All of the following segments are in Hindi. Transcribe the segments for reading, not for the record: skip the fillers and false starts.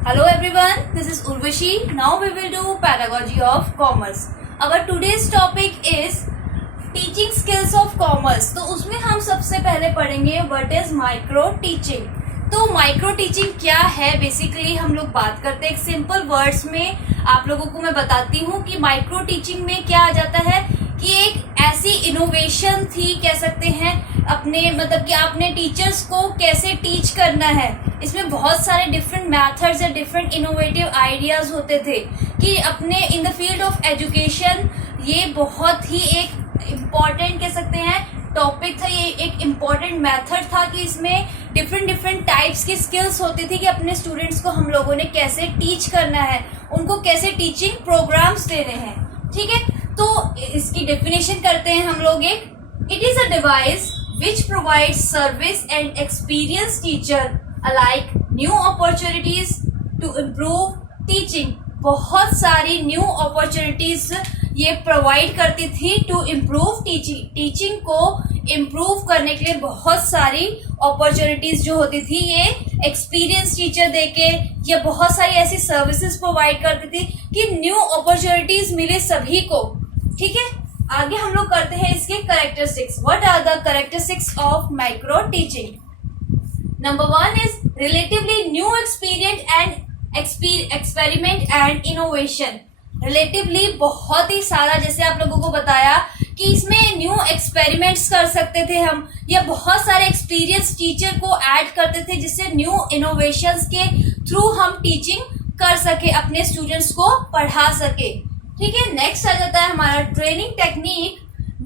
Hello everyone, this is Urvashi. Now we will do pedagogy of commerce. Our today's topic is teaching skills of commerce. तो उसमें हम सबसे पहले पढ़ेंगे what is micro teaching. तो माइक्रो टीचिंग क्या है, बेसिकली हम लोग बात करते हैं एक सिंपल वर्ड्स में. आप लोगों को मैं बताती हूँ कि माइक्रो टीचिंग में क्या आ जाता है कि एक ऐसी इनोवेशन थी, कह सकते हैं अपने, मतलब कि आपने टीचर्स को कैसे टीच करना है. इसमें बहुत सारे डिफरेंट मेथड्स या डिफरेंट इनोवेटिव आइडियाज होते थे कि अपने in the field of education ये बहुत ही एक इम्पॉर्टेंट, कह सकते हैं, टॉपिक था. ये एक इम्पॉर्टेंट मेथड था कि इसमें डिफरेंट टाइप्स की स्किल्स होती थी कि अपने स्टूडेंट्स को हम लोगों ने कैसे टीच करना है, उनको कैसे टीचिंग प्रोग्राम्स देने हैं. ठीक है, तो इसकी डेफिनेशन करते हैं हम लोग. It is a device which provides service and experience teacher alike new opportunities to improve teaching. बहुत सारी न्यू अपॉर्चुनिटीज ये प्रोवाइड करती थी टू इम्प्रूव टीचिंग. टीचिंग को इम्प्रूव करने के लिए बहुत सारी अपॉर्चुनिटीज जो होती थी ये एक्सपीरियंस टीचर देके या बहुत सारी ऐसी सर्विसेज प्रोवाइड करती थी कि न्यू अपॉर्चुनिटीज मिले सभी को. ठीक है, आगे हम लोग करते हैं इसके characteristics. What are the characteristics of micro teaching? Number 1 is relatively new experience and experiment and innovation. Relatively बहुत ही सारा, जैसे आप लोगों को बताया कि इसमें न्यू एक्सपेरिमेंट्स कर सकते थे हम, या बहुत सारे एक्सपीरियंस टीचर को ऐड करते थे जिससे न्यू इनोवेशंस के थ्रू हम टीचिंग कर सके, अपने स्टूडेंट्स को पढ़ा सके. ठीक है, नेक्स्ट आ जाता है हमारा training technique.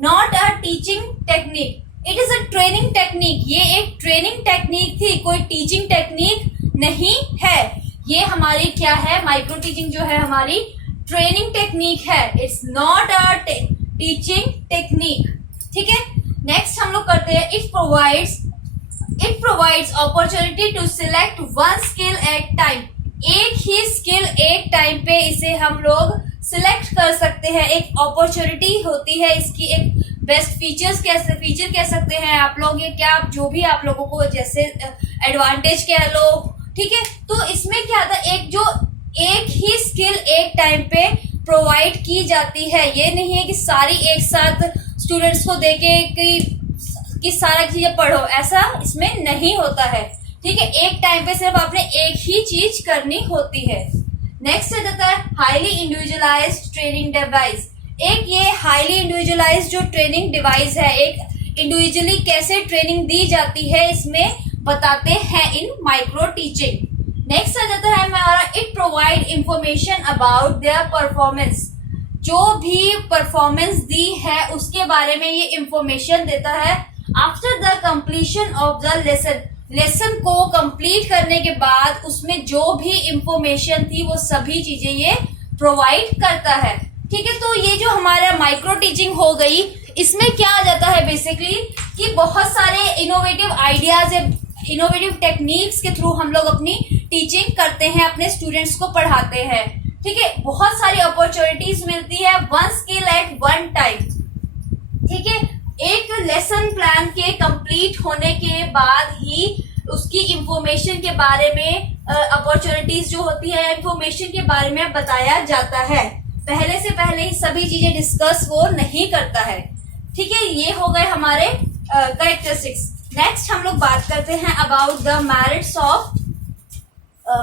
Not a teaching technique, it is a training technique. ये एक ट्रेनिंग टेक्निक थी, कोई टीचिंग टेक्निक नहीं है. ये हमारी क्या है, माइक्रो टीचिंग जो है हमारी ट्रेनिंग टेक्निक है. It's not a teaching technique. ठीक है, नेक्स्ट हम लोग करते हैं it provides opportunity to select one skill at time. एक ही स्किल एक टाइम पे इसे हम लोग सिलेक्ट कर सकते हैं. एक अपॉर्चुनिटी होती है इसकी, एक बेस्ट फीचर कह सकते हैं आप लोग, ये क्या जो भी आप लोगों को जैसे एडवांटेज कह लो. ठीक है, तो इसमें क्या था, एक ही स्किल एक टाइम पे प्रोवाइड की जाती है. ये नहीं है कि सारी एक साथ स्टूडेंट्स को देके कि सारा चीजें पढ़ो, ऐसा इसमें नहीं होता है. ठीक है, एक टाइम पे सिर्फ आपने एक ही चीज करनी होती है. नेक्स्ट आ जाता है हाईली इंडिविजुअलाइज्ड ट्रेनिंग डिवाइस. एक ये हाईली इंडिविजुअलाइज्ड जो ट्रेनिंग डिवाइस है, एक इंडिविजुअली कैसे ट्रेनिंग दी जाती है इसमें बताते हैं इन माइक्रो टीचिंग. नेक्स्ट आ जाता है हमारा it provide information about their performance. जो भी परफॉर्मेंस दी है उसके बारे में ये इंफॉर्मेशन देता है. After the completion of the lesson को कंप्लीट करने के बाद उसमें जो भी इंफॉर्मेशन थी वो सभी चीजें ये प्रोवाइड करता है. ठीक है, तो ये जो हमारा माइक्रो टीचिंग हो गई, इसमें क्या आ जाता है बेसिकली कि बहुत सारे इनोवेटिव आइडियाज, इनोवेटिव टेक्निक्स के थ्रू हम लोग अपनी टीचिंग करते हैं, अपने स्टूडेंट्स को पढ़ाते हैं. ठीक है, बहुत सारी अपॉर्चुनिटीज मिलती है, one skill eight one time. ठीक है, एक लेसन प्लान के कंप्लीट होने के बाद ही उसकी इंफॉर्मेशन के बारे में, अपॉर्चुनिटीज जो होती है इंफॉर्मेशन के बारे में बताया जाता है. पहले से पहले ही सभी चीजें डिस्कस वो नहीं करता है. ठीक है, ये हो गए हमारे कैरेक्टरिस्टिक्स. नेक्स्ट हम लोग बात करते हैं about the merits of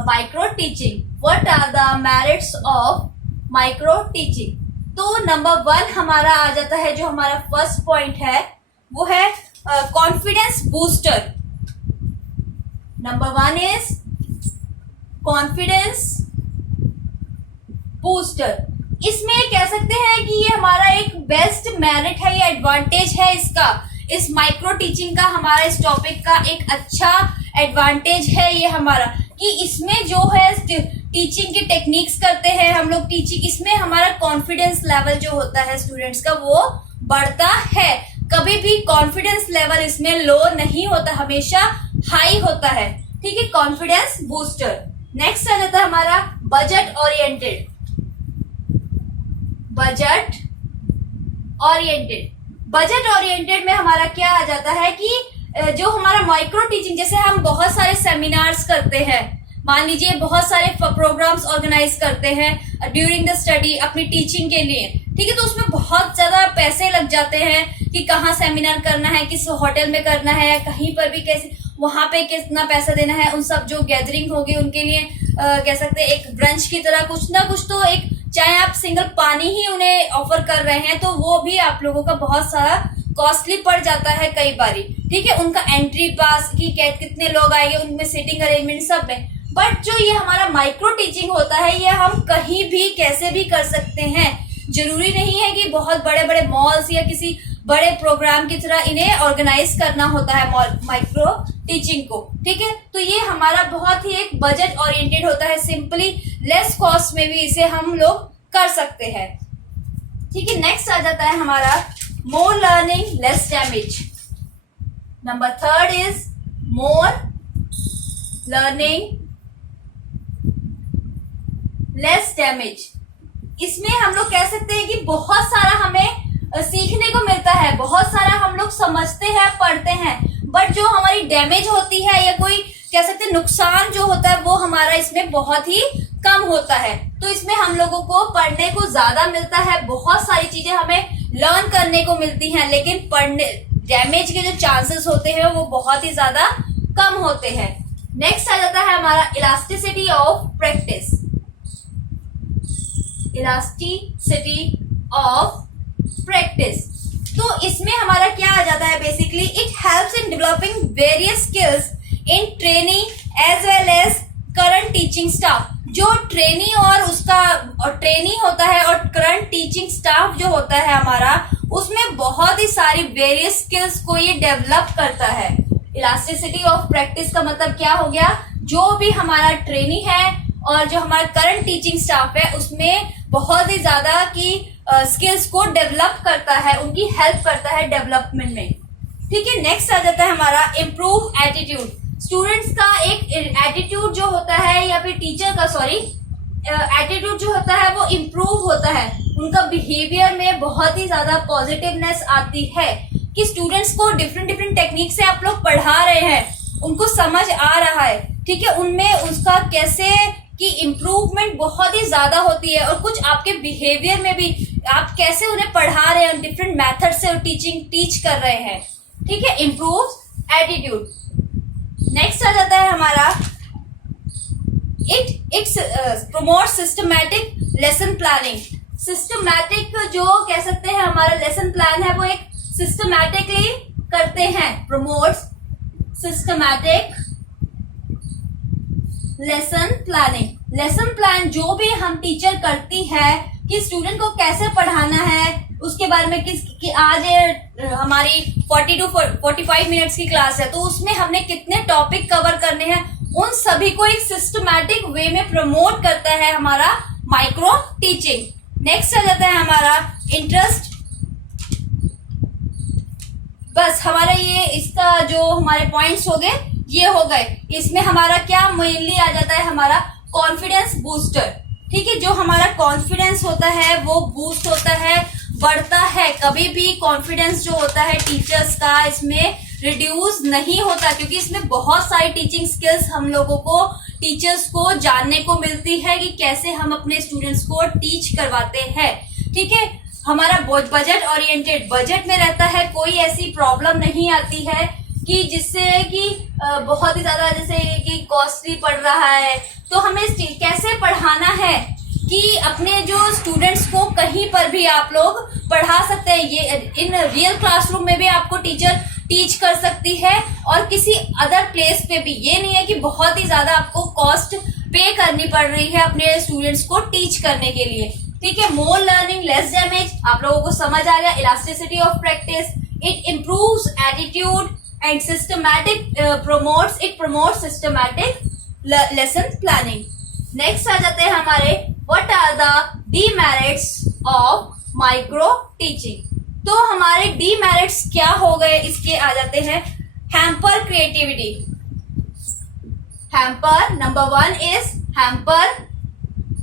micro teaching. What are the merits of micro teaching? तो नंबर 1 हमारा आ जाता है, जो हमारा फर्स्ट पॉइंट है वो है confidence booster. Number 1 is confidence booster. इसमें कह सकते हैं कि ये हमारा एक बेस्ट मेरिट है, ये एडवांटेज है इसका, इस माइक्रो टीचिंग का, हमारा इस टॉपिक का एक अच्छा एडवांटेज है ये हमारा, कि इसमें जो है टीचिंग की टेक्निक्स करते हैं हम लोग टीचिंग, इसमें हमारा कॉन्फिडेंस लेवल जो होता है स्टूडेंट्स का वो बढ़ता है. कभी भी कॉन्फिडेंस लेवल इसमें लो नहीं होता, हमेशा हाई होता है. ठीक है, कॉन्फिडेंस बूस्टर. नेक्स्ट आ जाता है हमारा बजट ओरिएंटेड. बजट ओरिएंटेड में हमारा क्या आ जाता है कि जो हमारा माइक्रो टीचिंग, जैसे हम बहुत सारे सेमिनार्स करते हैं, मान लीजिए बहुत सारे प्रोग्राम्स ऑर्गेनाइज करते हैं ड्यूरिंग द स्टडी अपनी टीचिंग के लिए, ठीक है। तो उसमें बहुत ज्यादा पैसे लग जाते हैं कि कहाँ सेमिनार करना है, किस होटल में करना है, कहीं पर भी कैसे, वहां पे कितना पैसा देना है, उन सब जो गैदरिंग होगी उनके लिए कह सकते हैं एक ब्रंच की तरह कुछ ना कुछ, तो एक चाहे आप सिंगल पानी ही उन्हें ऑफर कर रहे हैं तो वो भी आप लोगों का बहुत सारा कॉस्टली पड़ जाता है कई बारी, ठीक है। उनका एंट्री पास की कितने लोग आएंगे, उनमें सीटिंग अरेंजमेंट सब में। बट जो ये हमारा माइक्रो टीचिंग होता है ये हम कहीं भी कैसे भी कर सकते हैं। जरूरी नहीं है कि बहुत बड़े बड़े मॉल्स या किसी बड़े प्रोग्राम की तरह इन्हें ऑर्गेनाइज करना होता है माइक्रो टीचिंग को, ठीक है। तो ये हमारा बहुत ही एक बजट ओरिएंटेड होता है, सिंपली लेस कॉस्ट में भी इसे हम लोग कर सकते हैं, ठीक है। नेक्स्ट आ जाता है हमारा more learning less damage. Number third is more learning less damage. इसमें हम लोग कह सकते हैं कि बहुत सारा हमें सीखने को मिलता है, बहुत सारा हम लोग समझते हैं, पढ़ते हैं, बट जो हमारी डैमेज होती है या कोई कह सकते हैं नुकसान जो होता है वो हमारा इसमें बहुत ही कम होता है। तो इसमें हम लोगों को पढ़ने को ज्यादा मिलता है, बहुत सारी चीजें हमें लर्न करने को मिलती हैं, लेकिन पढ़ने डैमेज के जो चांसेस होते हैं वो बहुत ही ज्यादा कम होते हैं। नेक्स्ट आ जाता है हमारा elasticity of practice. Elasticity of practice, तो इसमें हमारा क्या आ जाता है, basically it helps in developing various skills in trainee as well as current teaching staff. जो ट्रेनी और उसका ट्रेनी होता है और करंट टीचिंग स्टाफ जो होता है हमारा, उसमें बहुत ही सारी वेरियस स्किल्स को ये डेवलप करता है। इलास्टिसिटी ऑफ प्रैक्टिस का मतलब क्या हो गया, जो भी हमारा ट्रेनी है और जो हमारा करंट टीचिंग स्टाफ है उसमें बहुत ही ज्यादा की स्किल्स को डेवलप करता है, उनकी हेल्प करता है डेवलपमेंट में, ठीक है। नेक्स्ट आ जाता है हमारा इम्प्रूव एटीट्यूड। स्टूडेंट्स का एक एटीट्यूड जो होता है या फिर टीचर का एटीट्यूड जो होता है वो इम्प्रूव होता है, उनका बिहेवियर में बहुत ही ज्यादा पॉजिटिवनेस आती है कि स्टूडेंट्स को डिफरेंट टेक्निक से आप लोग पढ़ा रहे हैं, उनको समझ आ रहा है, ठीक है। उनमें उसका कैसे कि इम्प्रूवमेंट बहुत ही ज्यादा होती है, और कुछ आपके बिहेवियर में भी आप कैसे उन्हें पढ़ा रहे हैं, डिफरेंट मेथड से टीच कर रहे हैं, ठीक है। Improve attitude. नेक्स्ट आ जाता है हमारा it promote systematic lesson planning. Systematic जो कह सकते हैं हमारा लेसन प्लान है वो एक सिस्टमैटिकली करते हैं, promote systematic lesson planning. Lesson plan जो भी हम टीचर करती है कि स्टूडेंट को कैसे पढ़ाना है, उसके बारे में कि आज हमारी 40 to 45 मिनट्स की क्लास है तो उसमें हमने कितने टॉपिक कवर करने हैं, उन सभी को एक सिस्टमैटिक वे में प्रमोट करता है हमारा माइक्रो टीचिंग। नेक्स्ट आ जाता है हमारा इंटरेस्ट। बस हमारा ये इसका जो हमारे पॉइंट्स हो गए ये हो गए। इसमें हमारा क्या मेनली आ जाता है हमारा कॉन्फिडेंस बूस्टर, ठीक है। जो हमारा कॉन्फिडेंस होता है वो बूस्ट होता है, बढ़ता है। कभी भी कॉन्फिडेंस जो होता है टीचर्स का इसमें रिड्यूस नहीं होता, क्योंकि इसमें बहुत सारी टीचिंग स्किल्स हम लोगों को टीचर्स को जानने को मिलती है कि कैसे हम अपने स्टूडेंट्स को टीच करवाते हैं, ठीक है। हमारा बजट ओरिएंटेड, बजट में रहता है, कोई ऐसी प्रॉब्लम नहीं आती है कि जिससे कि बहुत ही ज्यादा जैसे कि कॉस्टली पड़ रहा है। तो हमें कैसे पढ़ाना है कि अपने जो स्टूडेंट्स को कहीं पर भी आप लोग पढ़ा सकते हैं। ये इन रियल क्लासरूम में भी आपको टीचर टीच कर सकती है और किसी अदर प्लेस पे भी। ये नहीं है कि बहुत ही ज्यादा आपको कॉस्ट पे करनी पड़ रही है अपने स्टूडेंट्स को टीच करने के लिए, ठीक है। मोर लर्निंग लेस डैमेज आप लोगों को समझ आ गया। Elasticity of practice, it improves attitude and systematic promotes systematic lesson planning. Next आ जाते हैं हमारे what are the demerits of micro teaching. तो हमारे डीमेरिट्स क्या हो गए इसके आ जाते हैं। Hamper creativity. Hamper number 1 is hamper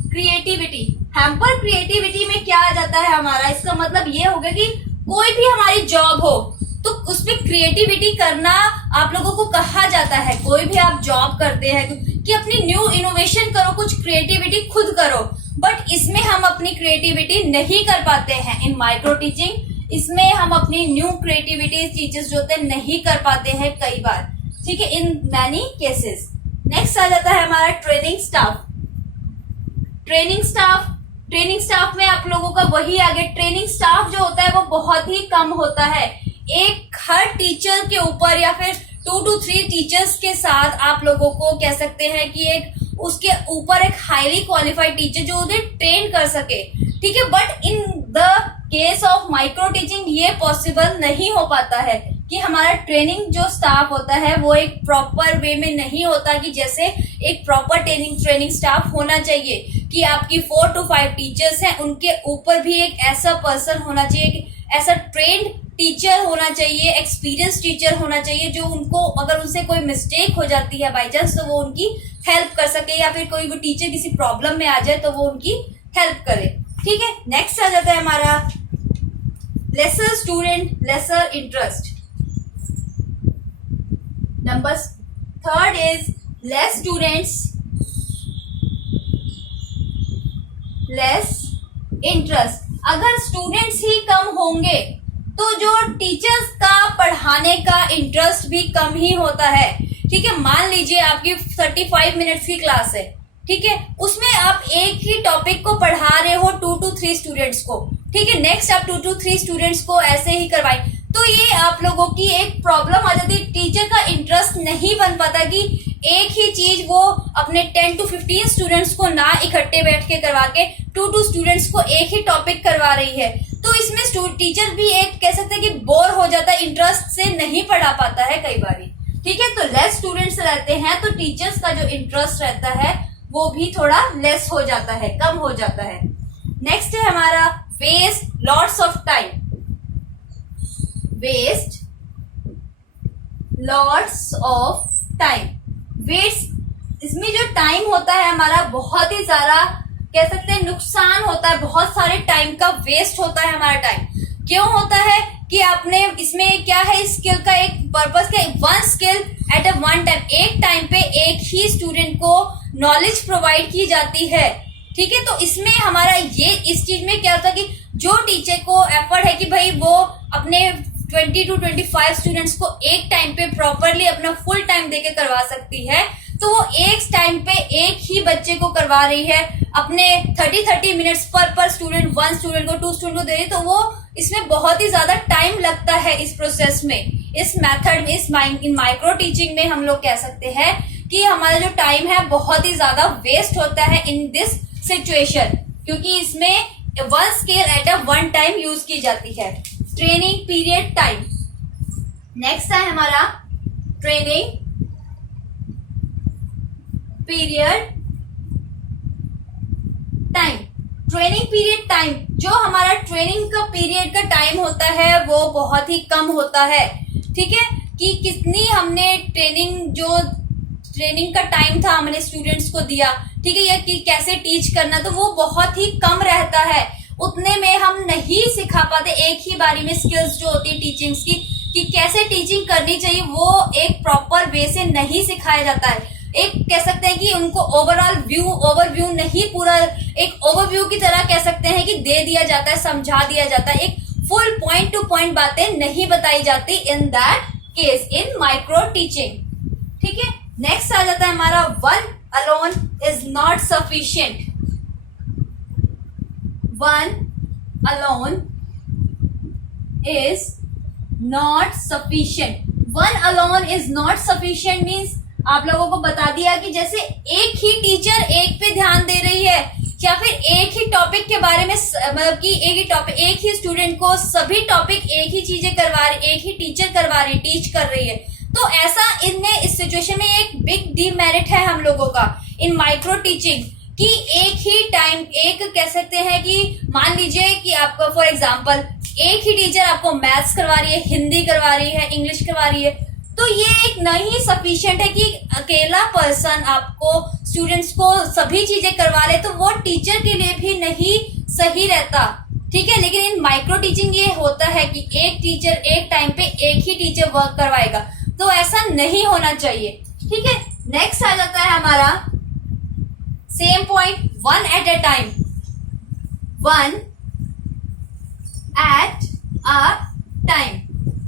creativity. Hamper creativity में क्या आ जाता है हमारा, इसका मतलब ये होगा कि कोई भी हमारी जॉब हो तो उसमें क्रिएटिविटी करना आप लोगों को कहा जाता है। कोई भी आप जॉब करते हैं कि अपनी न्यू इनोवेशन करो, कुछ क्रिएटिविटी खुद करो, बट इसमें हम अपनी क्रिएटिविटी नहीं कर पाते हैं। इन माइक्रो टीचिंग इसमें हम अपनी न्यू क्रिएटिविटी टीचर्स जो होते हैं नहीं कर पाते हैं कई बार, ठीक है, इन मैनी केसेस। नेक्स्ट आ जाता है हमारा ट्रेनिंग स्टाफ। ट्रेनिंग स्टाफ में आप लोगों का वही आगे, ट्रेनिंग स्टाफ जो होता है वो बहुत ही कम होता है। एक हर टीचर के ऊपर या फिर 2 to 3 टीचर्स के साथ आप लोगों को कह सकते हैं कि एक उसके ऊपर एक हाईली क्वालिफाइड टीचर जो उन्हें ट्रेन कर सके, ठीक है। But in the case of micro teaching ये पॉसिबल नहीं हो पाता है कि हमारा ट्रेनिंग जो स्टाफ होता है वो एक प्रॉपर वे में नहीं होता, कि जैसे एक प्रॉपर ट्रेनिंग स्टाफ होना चाहिए कि आपकी 4 to 5 टीचर्स हैं, उनके ऊपर भी एक ऐसा पर्सन होना चाहिए, ऐसा ट्रेंड टीचर होना चाहिए, एक्सपीरियंस टीचर होना चाहिए, जो उनको अगर उनसे कोई मिस्टेक हो जाती है बाई चांस तो वो उनकी हेल्प कर सके, या फिर कोई टीचर किसी प्रॉब्लम में आ जाए तो वो उनकी हेल्प करे, ठीक है। नेक्स्ट आ जाता है हमारा lesser student lesser interest. Number 3 is less students less interest. अगर स्टूडेंट्स ही कम होंगे तो जो टीचर्स का पढ़ाने का इंटरेस्ट भी कम ही होता है, ठीक है। मान लीजिए आपकी 35 मिनट्स की क्लास है, ठीक है, उसमें आप एक ही टॉपिक को पढ़ा रहे हो 2 to 3 स्टूडेंट्स को, ठीक है। नेक्स्ट आप 2 to 3 स्टूडेंट्स को ऐसे ही करवाएं, तो ये आप लोगों की एक प्रॉब्लम आ जाती है, टीचर का इंटरेस्ट नहीं बन पाता कि एक ही चीज वो अपने 10 to 15 स्टूडेंट्स को ना इकट्ठे बैठ के करवा के 2 स्टूडेंट्स को एक ही टॉपिक करवा रही है। तो इसमें टीचर भी एक कह सकते हैं कि बोर हो जाता है, इंटरेस्ट से नहीं पढ़ा पाता है कई बार, ठीक है। तो लेस स्टूडेंट्स रहते हैं तो टीचर्स का जो इंटरेस्ट रहता है वो भी थोड़ा लेस हो जाता है, कम हो जाता है। नेक्स्ट है हमारा waste lots of time. Waste lots of time, waste इसमें जो टाइम होता है हमारा बहुत ही ज्यादा कह सकते हैं नुकसान होता है, बहुत सारे टाइम का वेस्ट होता है हमारा टाइम। क्यों होता है कि आपने इसमें क्या है, स्किल का एक पर्पस क्या, one skill at a one time, एक टाइम पे एक ही स्टूडेंट को नॉलेज प्रोवाइड की जाती है, ठीक है। तो इसमें हमारा ये इस चीज में क्या होता है कि जो टीचर को एफर्ट है कि भाई वो अपने 20 to 25 स्टूडेंट्स को एक टाइम पे प्रॉपरली अपना फुल टाइम देके करवा सकती है, तो वो एक टाइम पे एक ही बच्चे को करवा रही है, अपने 30 मिनट्स पर स्टूडेंट, 1 स्टूडेंट को 2 स्टूडेंट को दे रही, तो वो इसमें बहुत ही ज्यादा टाइम लगता है इस प्रोसेस में, इस मेथड में, इन माइक्रो टीचिंग में हम लोग कह सकते हैं कि हमारा जो टाइम है बहुत ही ज्यादा वेस्ट होता है इन दिस सिचुएशन, क्योंकि इसमें one skill at a one time use की जाती है। Training period time. नेक्स्ट है हमारा training period time. Training period time, जो हमारा ट्रेनिंग का पीरियड का टाइम होता है वो बहुत ही कम होता है, ठीक है, कि कितनी हमने ट्रेनिंग का टाइम था हमने स्टूडेंट्स को दिया, ठीक है, या कि कैसे टीच करना, तो वो बहुत ही कम रहता है, उतने में हम नहीं सिखा पाते एक ही बारी में स्किल्स जो होती है टीचिंग्स की, कि कैसे टीचिंग करनी चाहिए वो एक प्रॉपर वे से नहीं सिखाया जाता है। एक कह सकते हैं कि उनको ओवरव्यू नहीं, पूरा एक ओवरव्यू की तरह कह सकते हैं कि दे दिया जाता है, समझा दिया जाता है, एक फुल पॉइंट टू पॉइंट बातें नहीं बताई जाती in that case in micro teaching, ठीक है। नेक्स्ट आ जाता है हमारा one alone is not sufficient. One alone is not sufficient. One alone is not sufficient means आप लोगों को बता दिया कि जैसे एक ही टीचर एक पे ध्यान दे रही है, या फिर एक ही टॉपिक के बारे में, मतलब कि एक ही स्टूडेंट को सभी टॉपिक एक ही चीजें करवा रही, एक ही टीचर करवा रही, टीच कर रही है, तो ऐसा इनमें इस सिचुएशन में एक बिग डीमेरिट है हम लोगों का इन माइक्रो टीचिंग, कि एक ही टाइम, एक कह सकते हैं कि मान लीजिए कि आपको फॉर एग्जांपल एक ही टीचर आपको मैथ्स करवा रही है, हिंदी करवा रही है, इंग्लिश करवा रही है, तो ये एक नहीं सफिशिएंट है कि अकेला पर्सन आपको स्टूडेंट्स को सभी चीजें करवा ले, तो वो टीचर के लिए भी नहीं सही रहता, ठीक है। लेकिन इन माइक्रो टीचिंग ये होता है कि एक टीचर एक टाइम पे एक ही टीचर वर्क करवाएगा, तो ऐसा नहीं होना चाहिए, ठीक है। नेक्स्ट आ जाता है हमारा same point, one at a time, one at a time,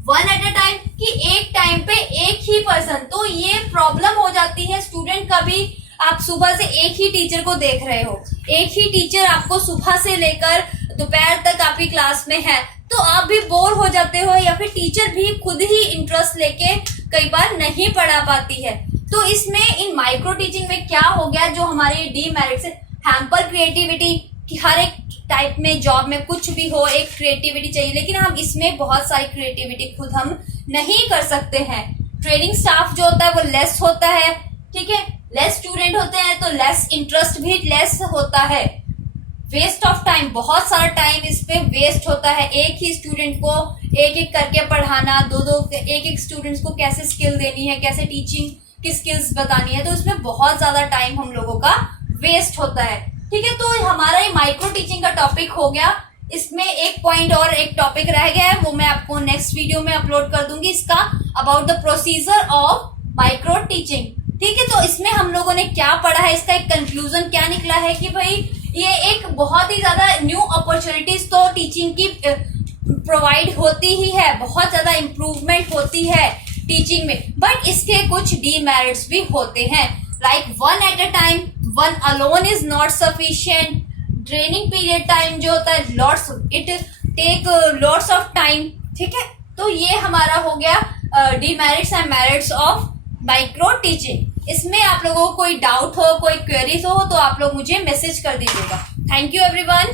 one at a time कि एक टाइम पे एक ही पर्सन। तो ये प्रॉब्लम हो जाती है स्टूडेंट का भी। आप सुबह से एक ही टीचर को देख रहे हो, एक ही टीचर आपको सुबह से लेकर दोपहर तक आपकी क्लास में है, तो आप भी बोर हो जाते हो, या फिर टीचर भी खुद ही इंटरेस्ट लेके कई बार नहीं पढ़ा पाती है। तो इसमें इन माइक्रो टीचिंग में क्या हो गया, जो हमारे डीमेरिट्स, हैम्पर क्रिएटिविटी, कि हर एक टाइप में जॉब में कुछ भी हो एक क्रिएटिविटी चाहिए, लेकिन हम इसमें बहुत सारी क्रिएटिविटी खुद हम नहीं कर सकते हैं। ट्रेनिंग स्टाफ जो होता है वो लेस होता है, ठीक है, लेस स्टूडेंट होते हैं तो लेस इंटरेस्ट भी लेस होता है। वेस्ट ऑफ टाइम, बहुत सारा टाइम इस पे वेस्ट होता है। एक ही स्टूडेंट को एक एक करके पढ़ाना, एक एक स्टूडेंट्स को कैसे स्किल देनी है, कैसे टीचिंग की स्किल्स बतानी है, तो इसमें बहुत ज्यादा टाइम हम लोगों का वेस्ट होता है। ठीक है, तो हमारा ये माइक्रो टीचिंग का टॉपिक हो गया। इसमें एक पॉइंट और एक टॉपिक रह गया है, वो मैं आपको नेक्स्ट वीडियो में अपलोड कर दूंगी, इसका about the procedure of micro teaching. ठीक है, तो इसमें हम लोगों ने क्या पढ़ा है, इसका एक कंक्लूजन क्या निकला है कि भाई ये एक बहुत ही ज्यादा न्यू अपॉर्चुनिटीज तो टीचिंग की प्रोवाइड होती ही है, बहुत ज्यादा इम्प्रूवमेंट होती है टीचिंग में, बट इसके कुछ डीमेरिट्स भी होते हैं, like one at a time, one alone is not sufficient, training period time जो होता है lots, it take lots of time. ठीक है, तो ये हमारा हो गया demerits and merits of micro teaching. इसमें आप लोगों को कोई डाउट हो, कोई क्वेरीज हो तो आप लोग मुझे मैसेज कर दीजिएगा। Thank you everyone.